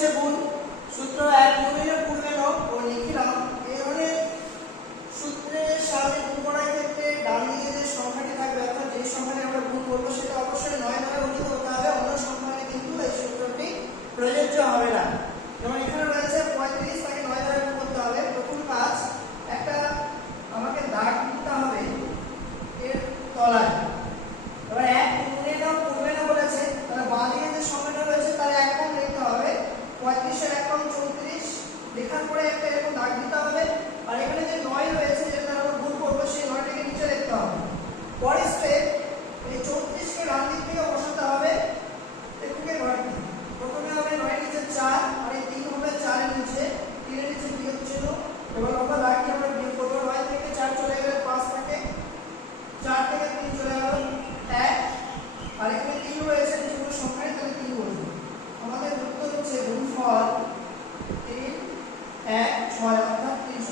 রয়েছে গুণ, সূত্র এক গুণের পূর্বে নাও ও লিখিলাম। এই ধরনের সূত্রের সাহায্যে গুণ করার ক্ষেত্রে ডান দিকে যে সংখ্যাটি থাকবে অর্থাৎ যে সংখ্যাটি আমরা গুণ করবো সেটা অবশ্যই 9 দ্বারা গুণিত হতে হবে, অন্য সংখ্যায় কিন্তু এই সূত্রটি প্রযোজ্য হবে না। যেমন এখানে রয়েছে 35, তাকে 9 দ্বারা গুণ করতে হবে। প্রথম কাজ, একটা আমাকে দাগ দিতে হবে এর তলায়। এবার এক গুণে নাও পূর্বে না বলেছে, তাহলে বাঁ দিকে যে সংখ্যাটা রয়েছে তার এক কম লিখতে হবে। 35 এর এক কম 34, লেখার পরে একটা এরকম দাগ দিতে হবে। আর এখানে যে 9 রয়েছে যেটা আমরা গুণ করবো সেই 9টাকে নিচে লিখতে হবে। পরের স্টেপ, এই 34 কে ডান দিক থেকে বসাতে হবে এককে ঘরটি। প্রথমে হবে 9 এর নিচে 4 আর এই 3 হবে 4 এর নিচে, 3 এর নিচে বিয়োগ চিহ্ন। এবার আমরা দাগটি আমরা বিয়োগ করব। 9 থেকে 4 চলে গেলে 5 থাকে, 4 থেকে 3 চলে গেল 1, আর এখানে 3 রয়েছে যেগুলো সংখ্যায়, তাহলে 3 বসবে। আমাদের উত্তর হচ্ছে গুণফল 3 1 6 অর্থাৎ 300।